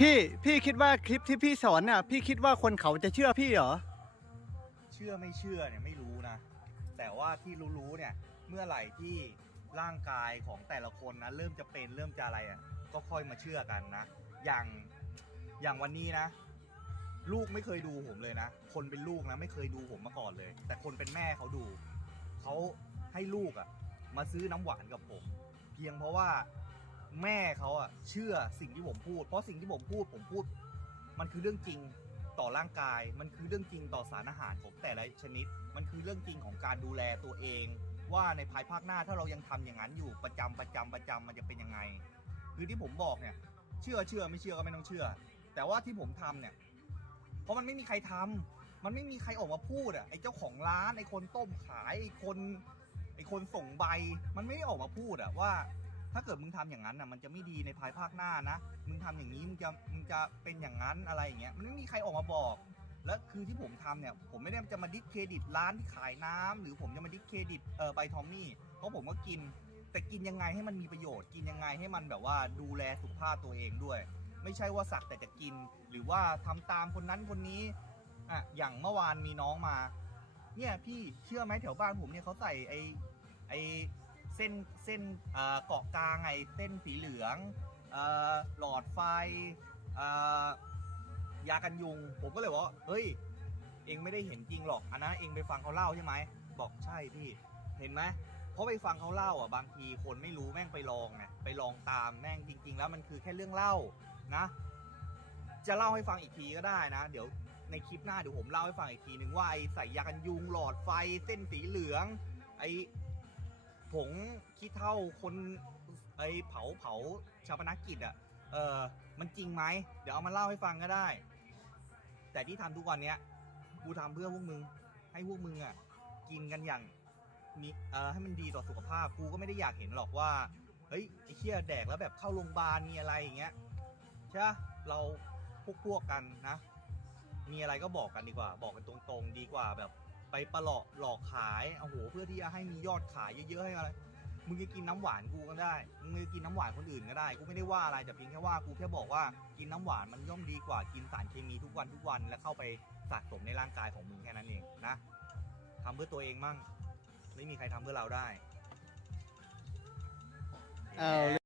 พี่พี่คิดว่าคลิปที่พี่สอนน่ะ พี่คิดว่าคนเขาจะเชื่อพี่เหรอ เชื่อไม่เชื่อเนี่ยไม่รู้นะ แต่ว่าที่รู้ๆเนี่ย เมื่อไหร่ที่ร่างกายของแต่ละคนนะเริ่มจะเป็นเริ่มจะอะไรอะ ก็ค่อยมาเชื่อกันนะ อย่างอย่างวันนี้นะ ลูกไม่เคยดูผมเลยนะ คนเป็นลูกนะ ไม่เคยดูผมมาก่อนเลย แต่คนเป็นแม่เขาดู เขาให้ลูกอะ่ะ มาซื้อน้ำหวานกับผม เพียงเพราะว่า แม่เขาอะเชื่อสิ่งที่ผมพูด เพราะสิ่งที่ผมพูดผมพูด มันคือเรื่องจริงต่อร่างกาย มันคือเรื่องจริงต่อสารอาหารของแต่ละชนิด มันคือเรื่องจริงของการดูแลตัวเอง ว่าในภายภาคหน้าถ้าเรายังทำอย่างนั้นอยู่ประจำประจำประจำมันจะเป็นยังไง คือที่ผมบอกเนี่ย เชื่อเชื่อไม่เชื่อก็ไม่ต้องเชื่อ แต่ว่าที่ผมทำเนี่ย เพราะมันไม่มีใครทำมันไม่มีใครออกมาพูดอะไอ้เจ้าของร้านไอ้คนต้มขายไอ้คนไอ้คนส่งใบ มันไม่ได้ออกมาพูดอะว่า ถ้าเกิดมึงทำอย่างนั้นอะมันจะไม่ดีในภายภาคหน้านะ มึงทำอย่างนี้มึงจะมึงจะเป็นอย่างนั้นอะไรอย่างเงี้ยมันไม่มีใครออกมาบอก แล้วคือที่ผมทำเนี่ยผมไม่ได้จะมาดิสเครดิตร้านที่ขายน้ำหรือผมจะมาดิสเครดิตเออใบทอมมี่เพราะผมก็กิน แต่กินยังไงให้มันมีประโยชน์ กินยังไงให้มันแบบว่าดูแลสุขภาพตัวเองด้วย ไม่ใช่ว่าสักแต่จะกิน หรือว่าทำตามคนนั้นคนนี้อะอย่างเมื่อวานมีน้องมา เนี่ยพี่เชื่อไหมแถวบ้านผมเนี่ยเขาใส่ไอไอ เส้นเส้นเกาะกลางไอเส้นสีเหลืองหลอดไฟยากันยุง ผมก็เลยว่าเฮ้ย เองไม่ได้เห็นจริงหรอกอันนั้นเองไปฟังเขาเล่าใช่ไหมบอกใช่พี่เห็นไหมเพราะไปฟังเขาเล่าอะบางทีคนไม่รู้แม่งไปลองไงไปลองตามแม่งจริง ๆ แล้วมันคือแค่เรื่องเล่านะ จะเล่าให้ฟังอีกทีก็ได้นะ เดี๋ยวในคลิปหน้าเดี๋ยวผมเล่าให้ฟังอีกทีหนึ่งว่าไอ้ใส่ยากันยุงหลอดไฟเส้นสีเหลือง ไอ้ ผงขี้เท่าคนไอ้เผาเผาชาปนกิจอะเออมันจริงไหมเดี๋ยวเอามาเล่าให้ฟังก็ได้ แต่ที่ทำทุกวันเนี้ยกูทำเพื่อพวกมึง ให้พวกมึงอะกินกันอย่างมีเออให้มันดีต่อสุขภาพกูก็ไม่ได้อยากเห็นหรอกว่าเฮ้ยไอ้เชี่ยแดกแล้วแบบเข้าโรงพยาบาลมีอะไรอย่างเงี้ยใช่เราพวกพวกกันนะ มีอะไรก็บอกกันดีกว่า บอกกันตรงๆ ดีกว่าแบบ ไปประหลอกหลอกขายโอ้โหเพื่อที่จะให้มียอดขายเยอะๆให้อะไรมึงจะกินน้ำหวานกูก็ได้ มึงจะกินน้ำหวานคนอื่นก็ได้ กูไม่ได้ว่าอะไรแต่เพียงแค่ว่ากูแค่บอกว่ากินน้ำหวานมันย่อมดีกว่ากินสารเคมีทุกวันทุกวันแล้วเข้าไปสะสมในร่างกายของมึงแค่นั้นเองนะทำเพื่อตัวเองมั่ง ไม่มีใครทำเพื่อเราได้ เอา